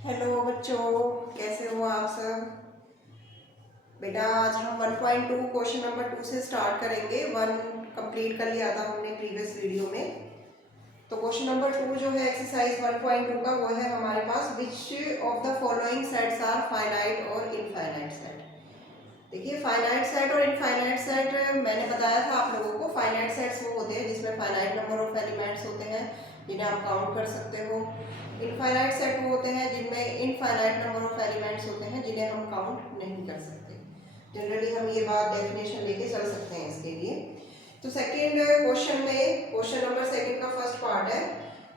Hello बच्चों, कैसे हो आप सब। बेटा आज हम 1.2 क्वेश्चन नंबर 2 से स्टार्ट करेंगे। 1 कंप्लीट कर लिया था हमने प्रीवियस वीडियो में। तो क्वेश्चन नंबर 2 जो है एक्सरसाइज 1.2 का, वो है हमारे पास which of the following sets are finite और इनफाइनाइट सेट। देखिए फाइनाइट सेट और इनफाइनाइट सेट मैंने बताया था आप लोगों को। फाइनाइट सेट्स वो होते हैं जिसमें फाइनाइट नंबर ऑफ एलिमेंट्स होते हैं जिन्हें आप काउंट कर सकते हो। इनफाइनाइट सेट वो होते हैं जिनमें इनफाइनाइट नंबर ऑफ एलिमेंट्स होते हैं जिन्हें हम काउंट नहीं कर सकते। जनरली हम ये बात डेफिनेशन लेके चल सकते हैं इसके लिए। तो सेकंड क्वेश्चन में, क्वेश्चन नंबर सेकंड का फर्स्ट पार्ट है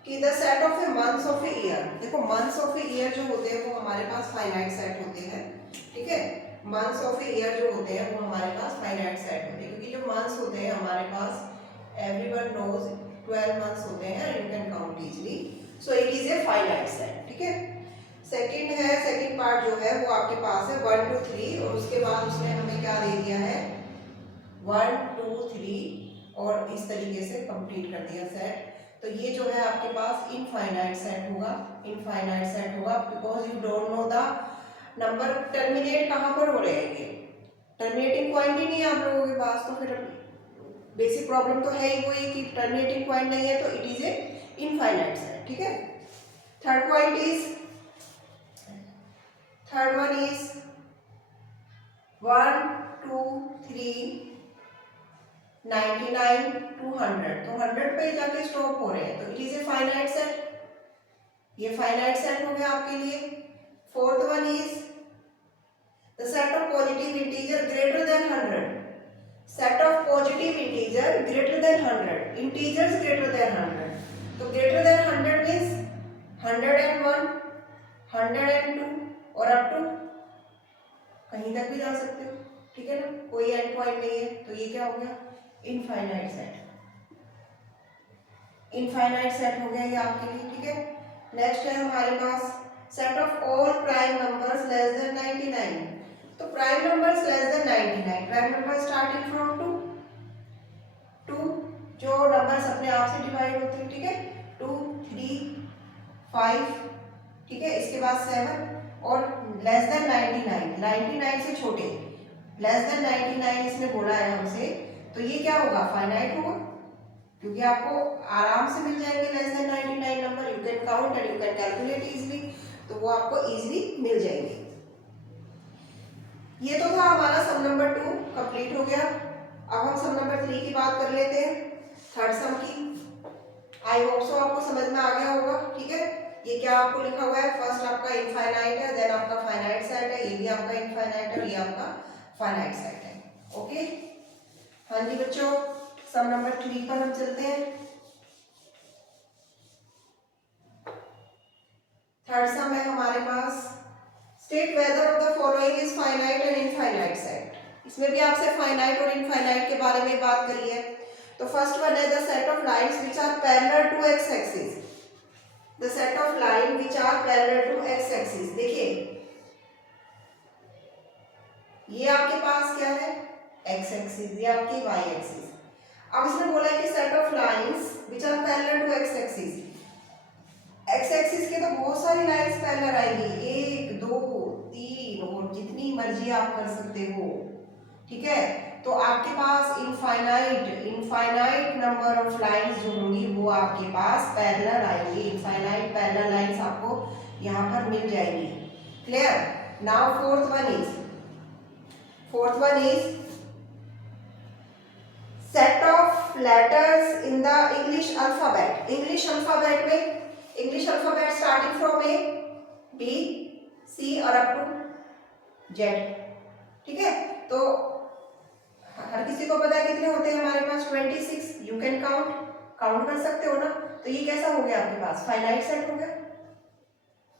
कि the set of A months of a year. देखो मंथ्स ऑफ ए ईयर जो होते हैं वो हमारे पास फाइनाइट सेट होते हैं, ठीक है। मंथ्स ऑफ ए ईयर जो होते हैं वो हमारे पास फाइनाइट सेट होते हैं, क्योंकि जो मंथ्स होते हैं हमारे पास एवरीवन नोज 12 मंथ्स होते हैं, you can count easily, so it is a finite set, ठीक है। सेकंड है, सेकंड पार्ट जो है वो आपके पास है 1 2 3 और उसके बाद उसने हमें क्या दे दिया है 1 2 3 और इस तरीके से कंप्लीट कर दिया सेट। तो ये जो है आपके पास इनफाइनाइट सेट होगा, इनफाइनाइट सेट होगा because you don't know the number terminate कहाँ पर हो रहे हैं। ये टर्मिनेटिंग पॉइंट ही नहीं है आप लोगों के पास, तो फिर बेसिक प्रॉब्लम तो है ही वही कि टर्मिनेटिंग पॉइंट नहीं है, तो it is a infinite set, ठीक है। Third point is, third one is 1 2 3 99 200, तो 100 पे जाके स्टॉप हो रहे हैं, तो it is a finite set. ये फाइनाइट सेट हो गया आपके लिए। Fourth one is the set of positive integer greater than 100। Set of positive integer greater than 100, integers greater than 100। तो ग्रेटर देन 100 मीन्स 101 102 और अप टू कहीं तक भी जा सकते हो, ठीक है ना, कोई एंड पॉइंट नहीं है। तो ये क्या हो गया इनफाइनाइट सेट, इनफाइनाइट सेट हो गया ये आपके लिए, ठीक है। नेक्स्ट है हमारे पास set of all prime numbers less than 99। तो prime numbers less than 99, prime number starting from 2 जो नंबर्स अपने आप से डिवाइड होते हैं, ठीक है, 2 3 5, ठीक है, इसके बाद 7 और लेस देन 99, 99 से छोटे, लेस देन 99 इसने बोला है हमसे, तो ये क्या होगा फाइनाइट होगा, क्योंकि आपको आराम से मिल जाएंगे less than 99 number, you can count and you can calculate easily, तो वो आपको इजीली मिल जाएंगे। ये तो था हमारा सम नंबर 2 कंप्लीट हो गया। अब हम सम नंबर 3 की बात कर लेते हैं, थर्ड सम की। आई होप सो आपको समझ में आ गया होगा, ठीक है। ये क्या आपको लिखा हुआ है, फर्स्ट आपका इनफाइनाइट है, देन आपका फाइनाइट सेट है, ये भी आपका इनफाइनाइट है और ये आपका फाइनाइट सेट है, ओके। हाँ जी बच्चों, सम नंबर 3 पर हम चलते हैं। थर्ड सम है हमारे पास, state whether of the following is finite and infinite set. इसमें भी आपसे फाइनाइट और इनफाइनाइट के बारे में बात करी है। तो फर्स्ट वन है the set of lines which are parallel to x axis, the set of line which are parallel to x axis. देखिए ये आपके पास क्या है एक्स एक्सिस, ये आपकी वाई एक्सिस। अब इसने बोला है कि set of lines which are parallel to x axis, x axis के तो बहुत सारी लाइंस पैरेलल आएंगी, 1 2 3 और जितनी मर्जी आप कर सकते हो, ठीक है। तो आपके पास इनफाइनाइट नंबर ऑफ लाइंस जो होंगी वो आपके पास पैरेलल आएंगी, इनफाइनाइट पैरेलल लाइंस आपको यहाँ पर मिल जाएंगी, clear. Now fourth one is set of letters in the English alphabet. English alphabet में, English alphabet starting from A B C और अप टू जेड, ठीक है। तो हर किसी को पता है कितने होते हैं हमारे पास 26, यू कैन काउंट कर सकते हो ना। तो ये कैसा हो गया आपके पास फाइनाइट सेट हो गया,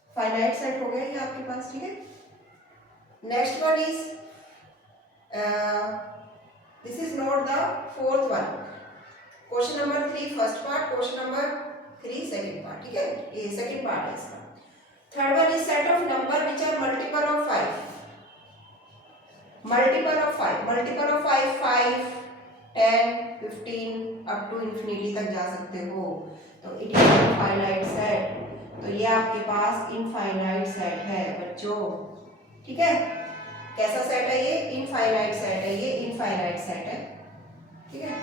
फाइनाइट सेट हो गया ये आपके पास, ठीक है। Next one is this is not the fourth one, question number 3 first part, question number 3 second part, ठीक है, ये सेकंड पार्ट है इसका। Third one is set of number which are multiple of 5, multiple of 5, multiple of 5 5 10 15 up to infinity तक जा सकते हो, तो इट इज फाइनाइट सेट। तो ये आपके पास इनफाइनाइट सेट है बच्चों, ठीक है। कैसा सेट है ये? इनफाइनाइट सेट है, ये इनफाइनाइट सेट है, ठीक है।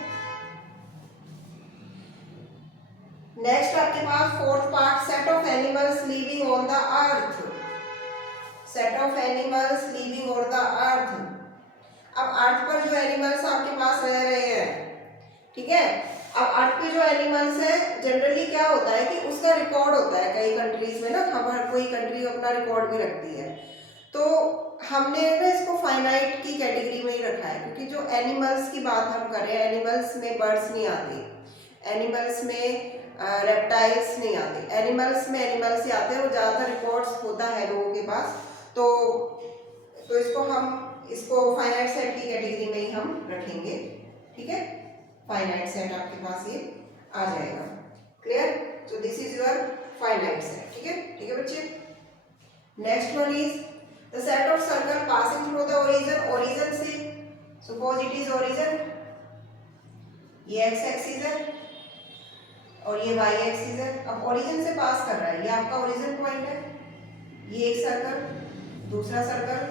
नेक्स्ट आपके पास fourth part, set of animals living on the earth, set of animals living on the earth. अब अर्थ पर जो एनिमल्स आपके पास रह रहे हैं, ठीक है। अब अर्थ पे जो एनिमल्स है जनरली क्या होता है कि उसका रिकॉर्ड होता है कई कंट्रीज में ना, हर कोई कंट्री अपना रिकॉर्ड भी रखती है। तो हमने ना इसको फाइनाइट की कैटेगरी में ही रखा है, क्योंकि जो एनिमल्स की बात हम कर रहे हैं, एनिमल्स में बर्ड्स नहीं आते, एनिमल्स में रेप्टाइल्स नहीं आते, एनिमल्स में एनिमल्स ही आते हैं, और ज़्यादातर रिकॉर्ड्स होता है लोगों के पास। तो इसको फाइनाइट सेट की कैटेगरी में ही हम रखेंगे, ठीक है। फाइनाइट सेट आपके पास ये आ जाएगा, clear. So this is your finite set, ठीक है, ठीक है बच्चे। Next one is the set of circle passing through the origin, origin से सपोज इट इज ओरिजिन, ये एक्स एक्सिस है और ये वाई एक्सिस है। अब ओरिजिन से पास कर रहा है, ये आपका ओरिजिन पॉइंट है, ये एक सर्कल, दूसरा सर्कल,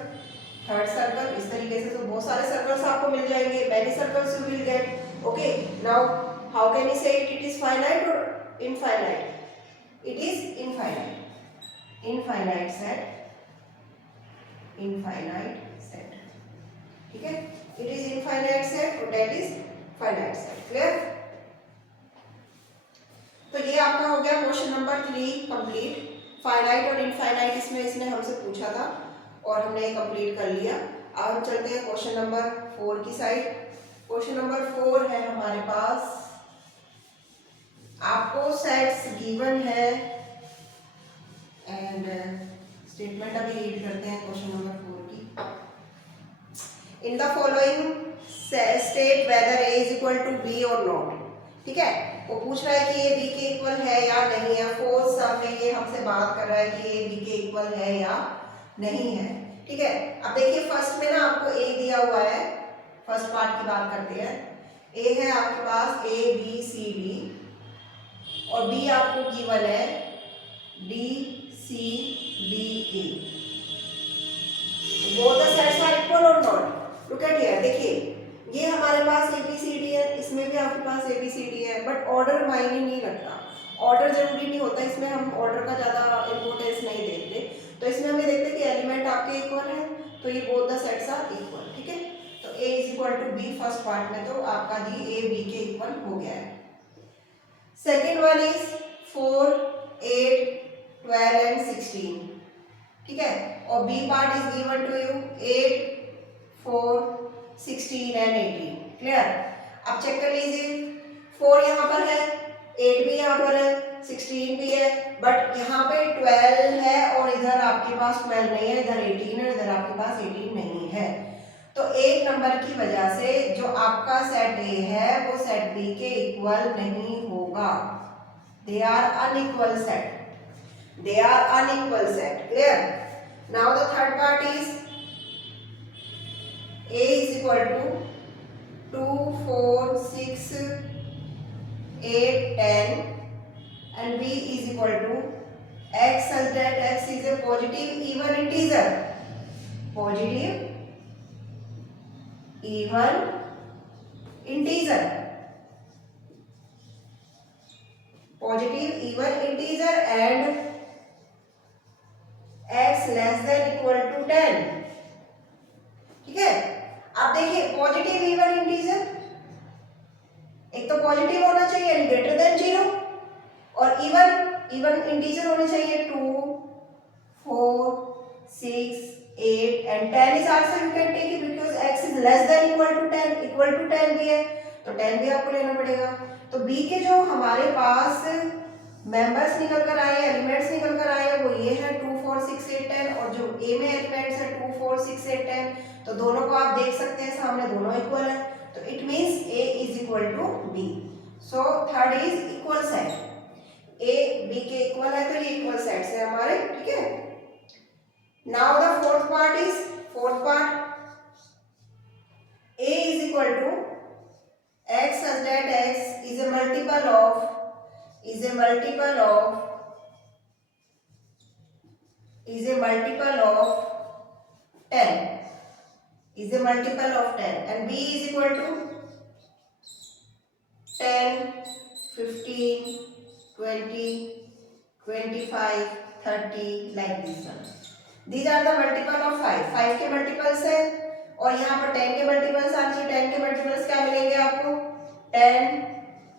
थर्ड सर्कल, इस तरीके से। तो बहुत सारे सर्कल्स आपको मिल जाएंगे, many circles you will get. Okay, now how can you say it is finite or infinite? It is infinite, infinite set, ठीक है। It is infinite set और that is finite set, clear? तो ये आपका हो गया क्वेश्चन नंबर 3 कंप्लीट। फाइनाइट और infinite इसने हमसे पूछा था और हमने ये कंप्लीट कर लिया। अब हम चलते हैं क्वेश्चन नंबर 4 की साइड। क्वेश्चन नंबर 4 है हमारे पास, आपको सेट्स गिवन है एंड स्टेटमेंट अभी रीड करते हैं क्वेश्चन नंबर 4 की। In the following state whether A is equal to B और नॉट, ठीक है। वो पूछ रहा है कि ये बी के इक्वल है या नहीं है। फोर्थ सम में ये हमसे बात कर रहा है कि ये बी के इक्वल है या नहीं है, ठीक है। अब देखिए फर्स्ट में ना आपको ए दिया हुआ है, फर्स्ट पार्ट की बात करते हैं। ए है आपके पास ए बी सी डी और बी आपको गिवन है D C D A. Both the sets are equal और नॉट। लुक एट हियर, देखिए ये हमारे पास ए बी सी डी है, इसमें भी आपके पास ए बी सी डी है, बट ऑर्डर मायने नहीं रखता, ऑर्डर जरूरी नहीं होता, इसमें हम ऑर्डर का ज़्यादा इंपॉर्टेंस नहीं देते। तो इसमें हमें देखते हैं कि एलिमेंट आपके इक्वल है, तो ये both the sets are equal, ठीक है। तो a is equal to B first part में, तो आपका जी a b के इक्वल हो गया है। सेकेंड वन इज 4, 8, 12 एंड 16, ठीक है। और b part is given to you 8, 4, 16 and 18, clear. अब चेक कर लीजिए, 4 यहाँ पर है, 8 भी यहाँ पर है, 16 भी है, बट यहाँ पे 12 है और इधर आपके पास 12 नहीं है, इधर 18 है, इधर आपके पास 18 नहीं है। तो एक नंबर की वजह से जो आपका सेट ए है वो सेट बी के इक्वल नहीं होगा। They are unequal set, they are unequal set, clear. Now the third part is A is equal to 2, 4, 6, 8, 10 and b is equal to x such that x is a positive even integer, positive even integer, positive even integer and x less than equal to 10, ठीक है। अब देखिए positive even integer, एक तो positive होना चाहिए यानी greater than 0 और इवन इंटीजर होने चाहिए 2, 4, 6, 8 and 10 is also you can take it because x is less than equal to 10, equal to 10 भी है तो 10 भी आपको लेना पड़ेगा। तो b के जो हमारे पास मेंबर्स निकल कर आए, एलिमेंट्स निकल कर आए वो ये है 2, 4, 6, 8, 10 और जो a में एलिमेंट्स है 2, 4, 6, 8, 10, तो दोनों को आप देख सकते हैं सामने दोनों इक्वल है, तो it means a is equal to b। So third is equal set, a b के इक्वल है तो ये इक्वल सेट्स है हमारे, ठीक है। Now the fourth part is, fourth part a is equal to x such that x is a multiple of is a multiple of 10, is a multiple of 10, and b is equal to 10, 15, 20, 25, 30 like this one. These are the multiple of 5. 5 के multiples है और यहाँ पर 10 के multiples आने चाहिए। 10 के multiples क्या मिलेंगे आपको? 10,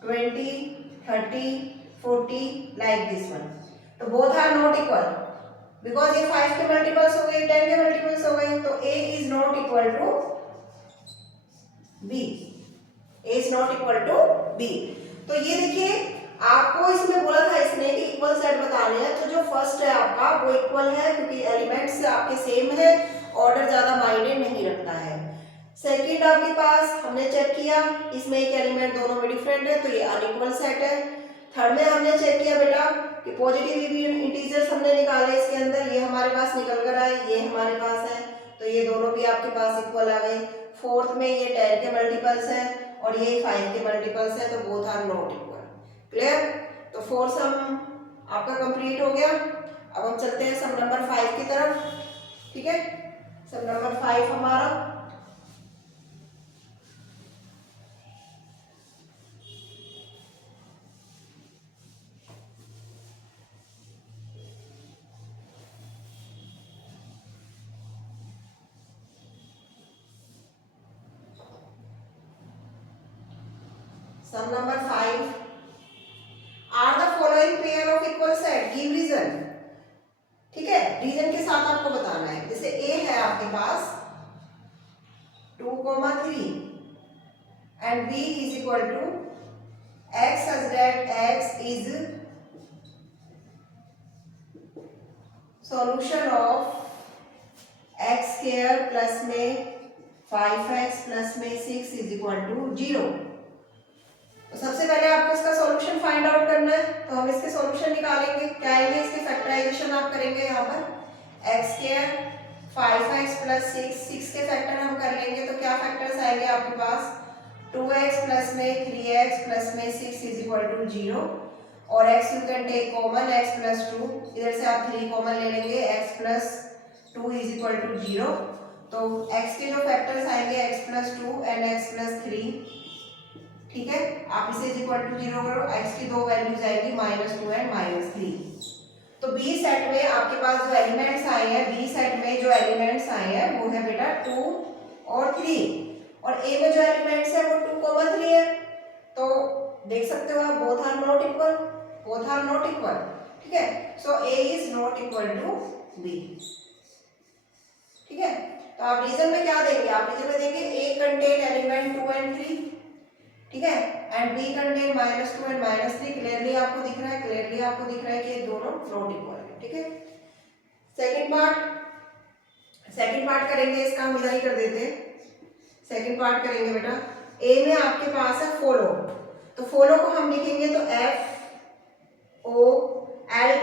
20, 30, 40 like this one. तो both are not equal because ये 5 के मल्टीपल्स हो गए, 10 के मल्टीपल्स हो गए, तो a is not equal to b. a is not equal to b. तो ये देखिए आपको इसमें बोला था इसने कि इक्वल सेट बताने हैं, तो जो फर्स्ट है आपका वो इक्वल है क्योंकि एलिमेंट्स आपके सेम है, ऑर्डर ज्यादा मायने नहीं रखता है। सेकंड आपके पास हमने चेक किया इसमें एक एलिमेंट दोनों में डिफरेंट है, तो ये अनइक्वल सेट है। थर्ड में हमने चेक किया बेटा कि पॉजिटिव इंटीजर्स हमने निकाले इसके अंदर, ये हमारे पास निकल कर आए, ये हमारे पास है, तो ये दोनों भी आपके पास इक्वल आ गए। फोर्थ में ये 10 के मल्टीपल्स है और ये 5 के मल्टीपल्स है, तो both are not equal. Clear? तो 4 सम आपका कंप्लीट हो गया। अब हम चलते हैं सम नंबर 5 की तरफ। ठीक है, सम नंबर 5 हमारा sum number 5 are the following pair of equal set, give reason. ठीक है, रीजन के साथ आपको बताना है। जैसे ए है आपके पास 2,3 and b is equal to x such that x is solution of x square plus में 5x प्लस में 6 इज इक्वल टू 0। तो सबसे पहले आपको इसका सॉल्यूशन फाइंड आउट करना है, तो हम इसके सॉल्यूशन निकालेंगे। क्या आएंगे? इसके फैक्टराइजेशन आप करेंगे यहाँ पर एक्स स्क्वायर 5x प्लस 6 के फैक्टर हम कर लेंगे, तो क्या फैक्टर्स आएंगे आपके पास? 2x प्लस में 3x प्लस में 6 इज इक्वल टू 0 और x you can take common x plus 2, इधर से आप 3 कॉमन ले लेंगे, x plus 2 is equal to 0। तो x के जो फैक्टर्स आएंगे x plus 2 and x plus 3। ठीक है, आप इसे इज इक्वल टू 0 करो, x की दो वैल्यूज आएगी -2 एंड -3। तो बी सेट में आपके पास जो एलिमेंट्स आए हैं, बी सेट में जो एलिमेंट्स आए हैं वो है बेटा 2 और 3 और ए में जो एलिमेंट्स है वो 2, 3 है। तो देख सकते हो आप both are not equal, both are not equal. ठीक है, so A is not equal to B. ठीक है, तो आप रीजन में क्या देंगे? आप रीजन में देंगे ए कंटेन एलिमेंट 2 एंड 3, ठीक है, and B contain -2 and -3। Clearly आपको दिख रहा है, क्लियरली आपको दिख रहा है कि ये दोनों नॉट इक्वल है। ठीक है, सेकंड पार्ट करेंगे इसका, हम इधर ही कर देते हैं। सेकंड पार्ट करेंगे बेटा, ए में आपके पास है फॉलो, तो फॉलो को हम लिखेंगे तो FOL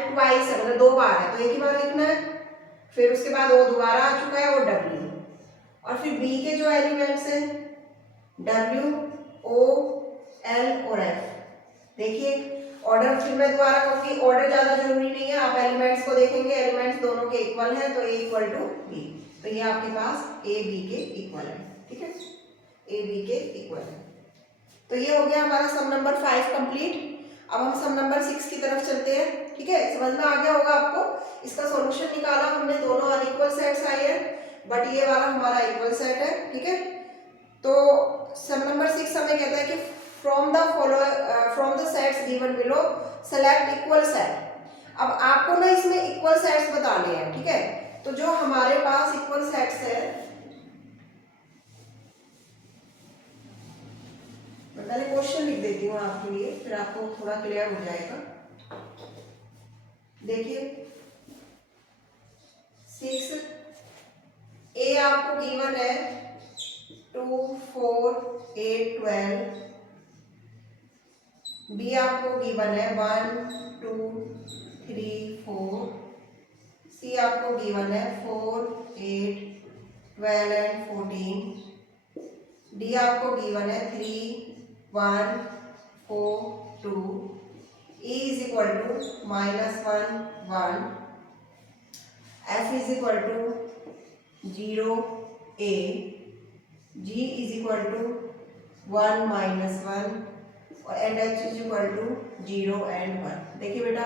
ट्वाइस है, मतलब 2 बार है, तो एक ही बार लिखना है। फिर उसके बाद ओ दोबारा आ चुका है और W, और फिर बी के जो एलिमेंट्स हैं W, O, L और F। देखिए ऑर्डर फिर मैं दोबारा कहूंगी, ऑर्डर ज्यादा जरूरी नहीं है, आप एलिमेंट्स को देखेंगे, एलिमेंट्स दोनों के इक्वल हैं, तो A इक्वल टू B, तो ये आपके पास A B के इक्वल है। ठीक है, A B के इक्वल है। तो ये हो गया हमारा सम नंबर 5 कंप्लीट। अब हम सम नंबर 6 की तरफ चलते हैं। ठीक है, समझ में आ गया होगा आपको। इसका सॉल्यूशन निकाला हमने, दोनों अनइक्वल सेट्स आए हैं, बट ये वाला हमारा इक्वल सेट है। ठीक है, तो सम नंबर 6 हमें कहता है कि from the sets given below select equal set. अब आपको ना इसमें इक्वल सेट्स बताने हैं। ठीक है, तो जो हमारे पास इक्वल सेट्स है, मैं पहले क्वेश्चन लिख देती हूँ आपके लिए, फिर आपको थोड़ा क्लियर हो जाएगा। देखिए 6 ए आपको गिवन है 2, 4, 8, 12। बी आपको गिवन है 1, 2, 3, 4। सी आपको गिवन है 4, 8, 12 एंड 14। डी आपको गिवन है 3, 1, 4, 2। E is equal to -1, 1। F is equal to 0 A, G is equal to 1 minus 1 और and H is equal to 0 and 1। देखिए बेटा,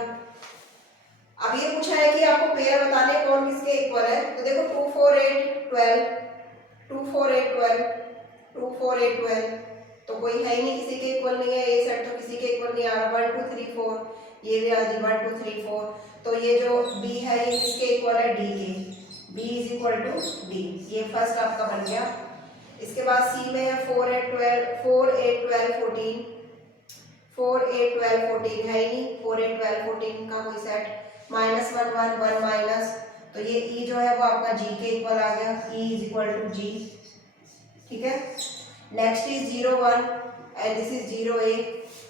अब ये पूछा है कि आपको पेयर बताने कौन किसके इक्वल है। तो देखो 2 4 8 12, 2 4 8 12, 2 4 8 12, तो कोई है ही नहीं, किसी के इक्वल नहीं है। ए सेट तो किसी के इक्वल नहीं आ रहा। 1 2 3 4, ये भी आ गई 1 2 3 4, तो ये जो बी है ये किसके इक्वल है, डी के। B is equal to D, ये फर्स्ट आपका बन गया। इसके बाद सी में है 4 8 12, 4 8 12 14, 4 8 12 14 है ही नहीं, 4 8 12 14 का कोई सेट। माइनस 1 1 1 माइनस, तो ये ई जो है वो आपका जी के इक्वल आ गया, ई इज इक्वल टू जी। ठीक है, next is 0 1 and this is 0 A,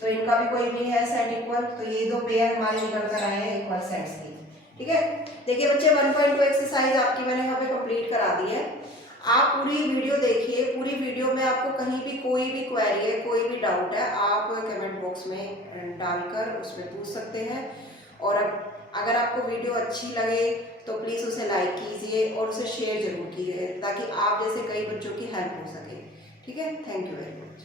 तो इनका भी कोई नहीं है सेट इक्वल, तो ये दो पेयर हमारे निकल कर आए हैं इक्वल सेट्स की। ठीक है, देखिए बच्चे 1.2 एक्सरसाइज आपकी मैंने यहाँ पे कंप्लीट करा दी है। आप पूरी वीडियो देखिए, पूरी वीडियो में आपको कहीं भी कोई भी क्वेरी है, कोई भी डाउट है, आप कमेंट बॉक्स में डालकर उसमें पूछ सकते हैं। और अगर आपको वीडियो अच्छी लगे तो प्लीज़ उसे लाइक कीजिए और उसे शेयर जरूर कीजिए, ताकि आप जैसे कई बच्चों की हेल्प हो सके। ठीक है, थैंक यू वेरी मच।